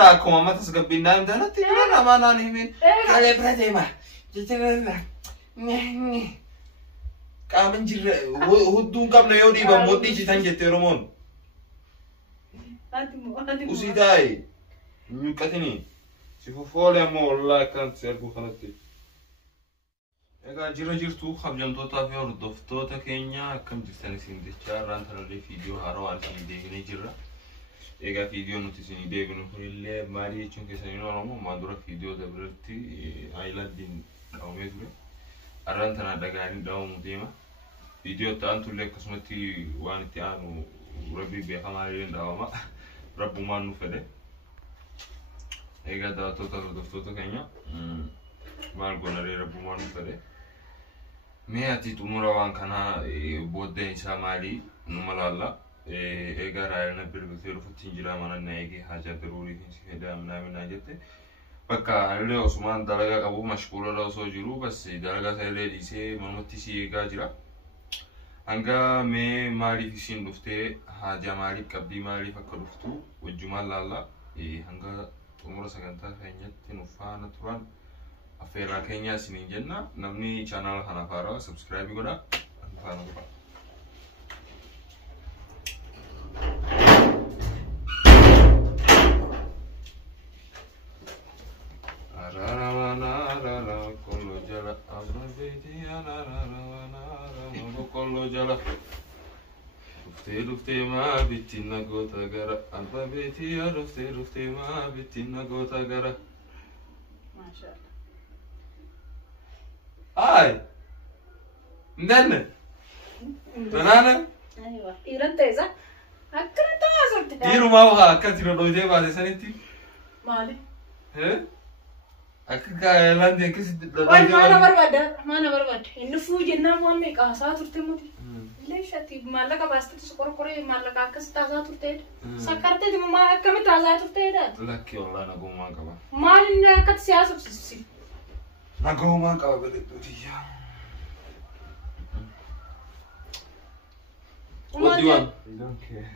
راكم ما تسقبينا انت لا تقرا ما انا نهمين قال براتي ما جتنا قام نجر ودون قبل يودي بمودي تنجي تيرمون هادي وسيداي نكتني شوفوا فولي مو والله كانت سيركو خلتي اگه جرتو خبجمتوتا في وردفتوتا كينيا كم جستني سندچا رانتر دي فيديو هاروان سندي جرا اگه فيديو نوتيسني ديغنو كله ماري چون كسني نورمو مادورا فيديو دبرتي ايلاند دين قوميتو arantana dagani dawo mudema video tantu le kasmati wanti anu rabbi be khamari ndawama rabbu manu fede ega da toto kenya mal gonare rabbu manu fede me ati tumura wan kana bodde inshamali numalalla ega rayna birgu feru futinjira manana ege haja daruri feda amna jette بكا هلي عثمان درجة أبو مشكورة راسو جرو بس درجة سيرة ديسه منوتي سيجا جرا أنجا مي ماري فيشين لفته حاجة ماري كبدي ماري فكر لفتو والجمال لالا أنجا عمره سكنتا خينيت تنوفانا تران أفيرا كينيا سنين جنة نمني channel خنا فارا سبسكرايب يقولا فانا بقى رفتي ما بتنا قوتا غرا أبا بيتي يا رفتي ما بتنا قوتا غرا ما شاء الله هاي ندنا بنانا أيوة إيران تيزا أكرا تازر ديرو ما وها كثير روجي بعد سنتي مالي ها أكيد لاندي كسي ما أنا برباد إنه فوجي نام وامي كاسات ترتمودي ليش أتي مالك باستي تسكر كوري مالك أكس تازا ترتيد سكرتي دم ما كم تازا ترتيد لكي والله نقوم ما كبا مال كت سياسة بسيسي نقوم ما كبا بديا What do you want? I don't care.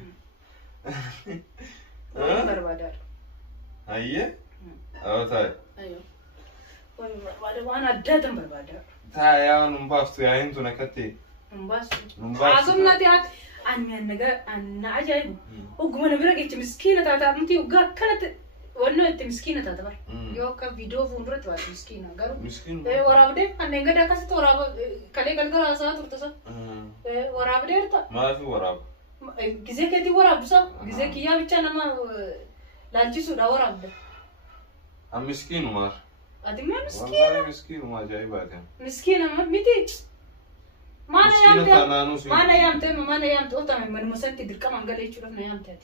بربادار أيه؟ أو تاي أيوه بربادار وأنا أدتم بربادار تاي يا نمباستو يا إنتو نكتي نمباستو عظمنا تيات أنا نجا أنا عجيب وقمنا برجع مسكينة تاتا متي وقا كانت وإنه أنت مسكينة تاتا بر يوكا فيديو فونرت وات مسكينة قالوا مسكين ورابدي أنا نجا دكاسة وراب كلي قال قال أسا ترتسا ورابدي أرتا ما في وراب كذا كذي وراب بسا كذا كيا بيتشانا ما لانشي سودا وراب ده مسكين ومار أدي ما مسكين والله مسكين وما جايبات مسكينة ما متي ما أنا يامتي أوتا من مسنت درك ما قال يشوف أنا يامتي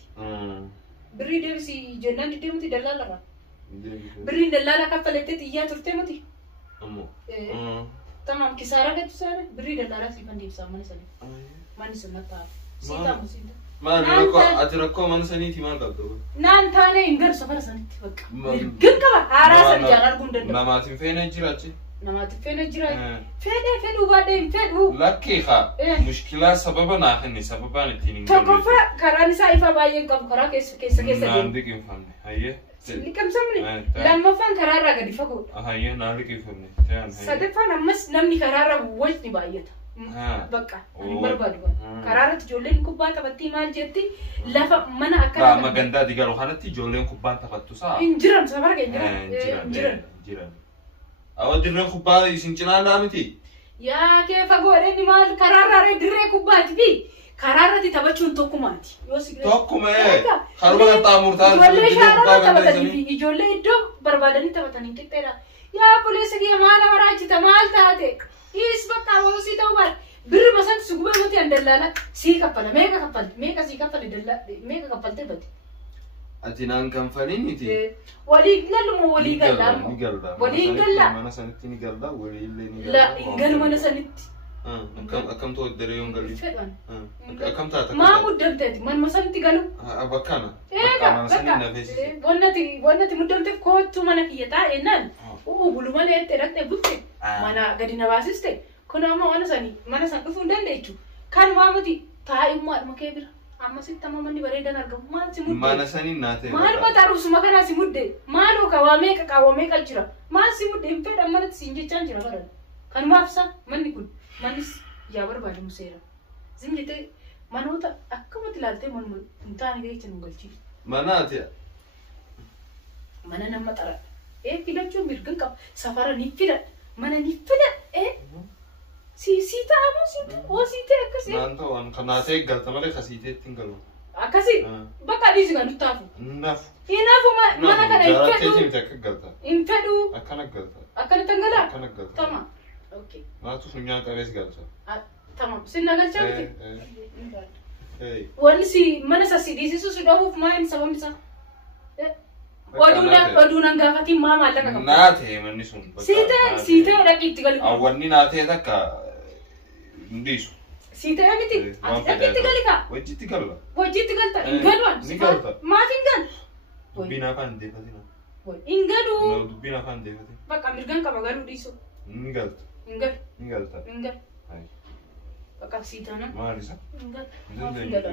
بري ده بس جنان ده متي دلالة را بري دلالة كفلتة تيجي ترتي متي تمام كسارة كده سارة بري دلالة سيفان دي بسام ما نسمع تار سيدا مسيدا ما أتركوا من سنتي ما قبضوا نان ثاني إنجر سفر سنتي بقى جن كبا عراس الجانر قندن نما تفين الجراتي نما تفين الجراتي فين وبعدين فين لكي خا مشكلة سببنا خني سببنا تينين تكفى كراني سايفا باين كم كرا كيس ناندي كيف فهمني هيه اللي كم سمني لما فان كرارة قدي فكو هيه ناندي كيف فهمني صدق فان أمس نمني كرارة وجني بايته بقى أنا بربادوا كرارة جولين كوبا تبتي ما جتي لفا منا أكل لا ما جندا دي قالوا خانتي جولين كوبا تبتو سا إنجرام سبارك إنجرام أو جولين كوبا يسنجنا نامتي يا كيف أقول إني ما كرارة ردري كوبا تبي كرارة تبتشون توكماتي توكمة خربنا تامور تار جولين شارع تبتني جولين دو بربادني تبتني كتيرا يا بوليس كي أمانة مراجع تمال تاتك إيش بقى وسي توبر بير مثلا سكوبة متي عندلالا سي كفلا ميكا سي كفلا دلا ميكا كفلا تبتي أتينان كم فلين تي ولي قال مو ولي قال ولي قال لا أنا سنتني قال لا ولي اللي لا قال ما أنا سنت كم تو الدريون قال لي كم تاتا ما مدمتي من مثلا تقالوا أبكانا أنا سنت ونتي مدمتي كوتو منا كيتا إنن وبلو منا ترى تبتي منا قدينا باسستي كنا ما أنا سني منا سنكفون دنديتو كان ما متي تاي ما كبير Amma sitti amma manni bareedan argamu. Maal si mudde? Mana sanii naatee. Maal bataa rusuma kana si mudde? Maaloo qaawwamee jira? Maal si mudde? Hin fedhan manatti siin jechaan jira baran. Kanumaaf isa manni kun mannis yaa barbaadamu seera. Zin jettee manoota akkamatti ilaaltee manuma hin taane gahee nu galchiif. Manaati. Mana nama xara. Filachuun mirgan qaba. Safara ni fida. Mana ni fida. Si ta'amu si ta'e akkasii. Naantoo waan kanaatee galta malee kasiiteetti hin galu. Akkasii bakka dhiisi kan nuttaafu. Naaf. Inaafu mana kana hin fedhu. Jaalateetiin akka galta. Hin fedhu. Akkana galta. Akkanatti hin galaa? Akkana galta. Tama. Okay. Naatu funyaan qabees galta. Tamam. Sinna galchaa miti? Hey. Wanni si mana isa si dhiisisu si dhahuuf maal sababni isaa? Oduun hangaafatiin maa maallaqa qaba? Naatee manni sun. Siitee dhaqiitti gali. Awwanni naatee takka ndiisu. Siitee miti? Dhaqiitti gali kaa? Wajjitti galla. Wajjitti galta? Hin galuun? Ni galta. Maaf hin galu? Dubbiin afaan deefatina. Hin galu. Dubbiin afaan deefatina. Bakka mirgan qaba garuu dhiisu. Ni galta. Hin galu. Ni galta. Hin galu. Bakka siitaana. Maal isa? Hin galu. Maaf hin galu.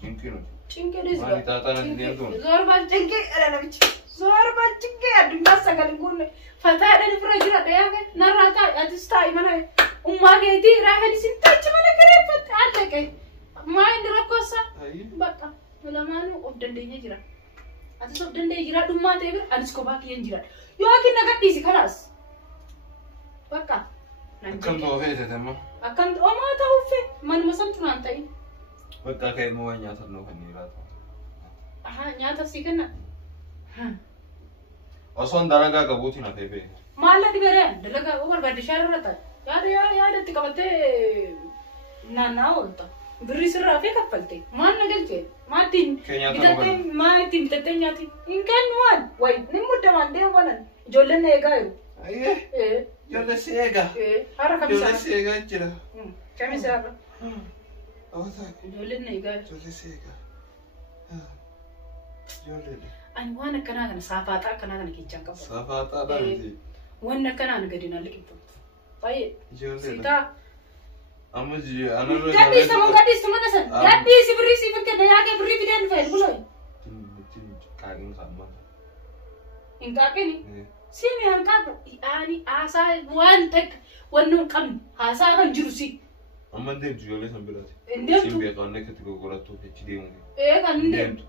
Cinqinuti. Cinqee dhiisu. Maali taataan deemtuun? Zorbaan cinqee dhala namichi. Zorbaan cinqee addunyaa sagal guunne. Fataadhaan fira jira dhayaa narraa taa'i atis taa'i mana ummaa keetii raahel isin tachi mana gareeffatte allaqe. Maa inni rakkoosa? Bakka lamaanuu of dandeenya jira. Atis of dandeenye jira dhummaa ta'e bira anis kophaa kiyyeen jira. Yookiin na gadhiisi kanaas. Bakka. Akkam ta'uu feetete ammoo? Akkam ta'umaa ta'uu fe manuma samtu naan ta'in. Bakka ka'e immoo waan nyaata nuu kan dhiiraatu. Nyaata sii kenna. Osoon dalagaa qabuutiin hafee bee. Maalla dibereen dalagaa barbaadde shaarra ta'a. Yaadatti qabattee naannaa oolta. Birrii sirraa fi kaffalte. Maal na galchee? Maattiin bitattee nyaati. Hin kennu waan. Wayi ni muddamaan deemuudhaan ijoolleen eegaa jiru. Ijoollee si eegaa. Har'a kamisaa. Ijoollee si eegaa jira. Kamisaa har'a. Ijoolleen eegaa jiru. Ijoollee si eegaa. Ijoollee. Ani waan akkanaa kana saafaaxaa akkanaa kana keechaan qabu. Saafaaxaadhaa miti. Waan akkanaan gadi naan liqimfamtu. Baay'ee. Ijoollee. Siitaa. Amma anarra gadhiisa moo gadhiistu mana san gadhiisi birrii siif kenna yaaqee birrii fideen fayyadu buloo kaaqin qaamata hin qaaqini siimi hanqaaqu ani haasaa waan takka wanni hin qabne haasaa kan jiru si amma deemtu ijoollee san biraati deemtu siin beekamne akkatti gurgurattuu jechi deemu kan deemtu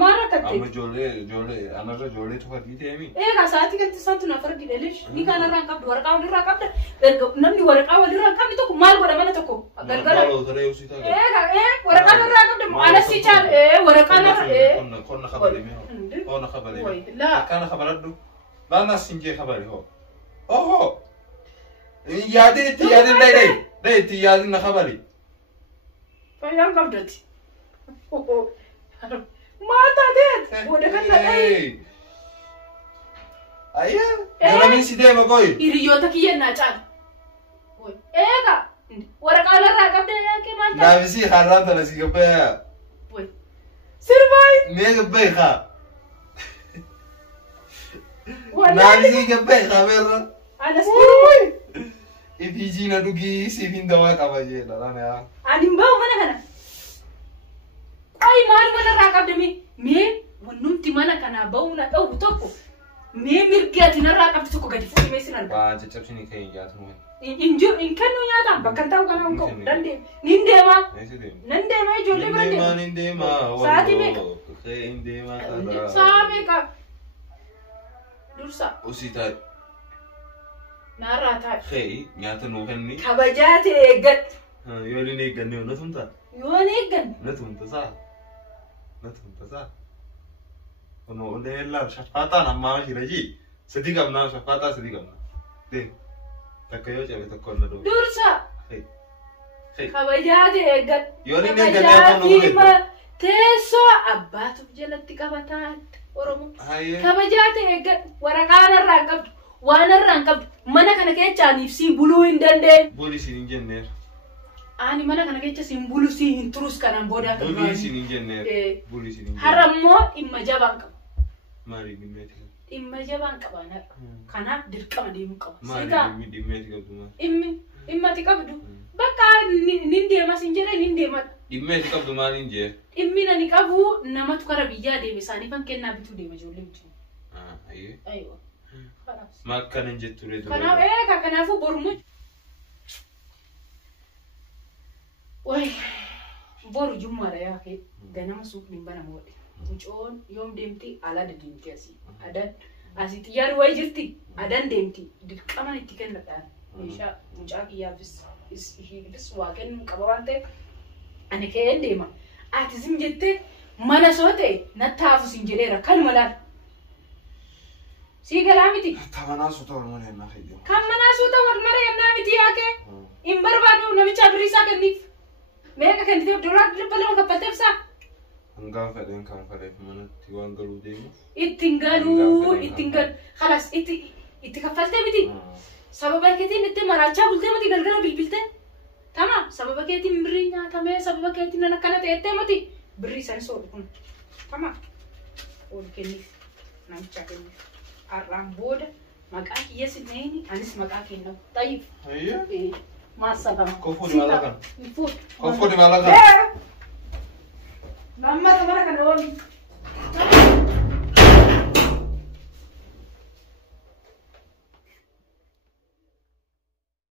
maal akkatte amma ijoollee anarra ijoollee tufatii deemi sa'aatii galti isaatu naaf argi dhaleesh ni kanarraa hin qabdu waraqaa walirraa qabda namni waraqaa walirraa hin qabne tokko maal godha mana tokko galgala waraqaa irraa qabda alasii caal waraqaa irraa qonna kabalee qonna kabalee akkana kabaladhu laannas hin jee kabalee hoo oho yaadin itti yaadin dai itti yaadin na kabalee fayyaan qabdati maata deet wada kan dhaqee ayya garamin si deema koy hiriyoota kiyyannaa caal eega waraqaa irraa qabda yaaqee maal ta'a naafisi harraan tana si gabbaya sirbaay mee gabbay kaa naafisi gabbay kaa meerra anas sirbaay ifijiina dhugii siifin dawaa qaba jeedha lana yaa ani mbaa mana kana ay maal mana irraa qabdame mee wannumti mana kana ba'uuna dha'u tokko mee mirgaati narraa qabdi tokko gadi fuudhee mee sin arga waa caccabsini kee nyaatu nuyi in kennu nyaataan bakka ta'u kana hin qabu dandee nin deema ijoollee bira nin deema sa'aatii meeqa nin deema sa'a meeqa dursa usitaa naarraa taa'e kee nyaata nuu kenni kabajaa ta'e eeggadhu yoo ni eegganne na tumta yoo ni eegganne na tumta saa ono leella shafaataan ammaa shiraji sadi qabnaa shafaataa sadi qabnaa deem takka yoo cabe tokko na doo dursa kabajaa ta'e eeggadhu yoo ni eegganne akka nu eeggadhu teessoo abbaatuuf jalatti qabataa oromoo kabajaa ta'e eeggadhu waraqaa narraa hin qabdu waan irraa hin qabdu mana kana keessaaniif si buluu hin dandeenye bulii siin hin jenneer ani mana kana keessa siin buluu si hin turus kanaan booda bulii siin hin jenneer bulii siin hin har'a immoo dhimma jabaan qabu Maali dhimmeeti? Dhimma jabaan qabaana. Kanaaf dirqama deemuu qaba. Maali dhimmeeti qabdu maali? Dhimmati qabdu. Bakka nin deemas hin jedhe nin deemadha. Dhimmeeti qabdu maali hin jee? Dhimmi nani qabu namatu kara biyyaa deeme isaanii kan kennaa bituu deema ijoollee wajjin. Ayyee. Ayyoo. Maakkan hin jettu reetu. Kanaafuu bormu. Wayi boru jummaadha yaa kee ganama suuqni banamu wadhe. Mucoon yoom deemti ala deemti asii. Adan asii xiyyaarri wayi jirti. Adan deemti. Dirqaman itti kennadhaan. Meeshaa mucaa kiyyaafis waa kennu qaba waan ta'eef ani ka'een deema. Ati sin jettee mana soo ta'e natti haafu sin jedheera kanuma laal. Sii galaa miti. Tamanaa suuta walmara yennaa fayyadamu. Kan manaa suuta walmara yennaa miti yaa kee. Hin barbaadu namicha birrii isaa kenniif. Meeqa kenniteef $200 kaffalteef isaa. Hangaan fedheen kan fedheef manatti waan galuu deemu. Ittiin galu. Khalas itti kaffaltee miti. Sababa keetiin itti maraachaa bultee miti galgala bilbiltee. Tama sababa keetiin birrii nyaatamee sababa keetiin nan akkana ta'ettee miti. Birrii isaanii soodhu kun. Tama ol kenniif namicha kenniif. Har'aan booda maqaa kiyya sinneeni anis maqaa kennamu. Tayyib. Ayyee. Maasaqama. Kofuudhi maallaqan. Fuudhi. Kofuudhi maallaqan.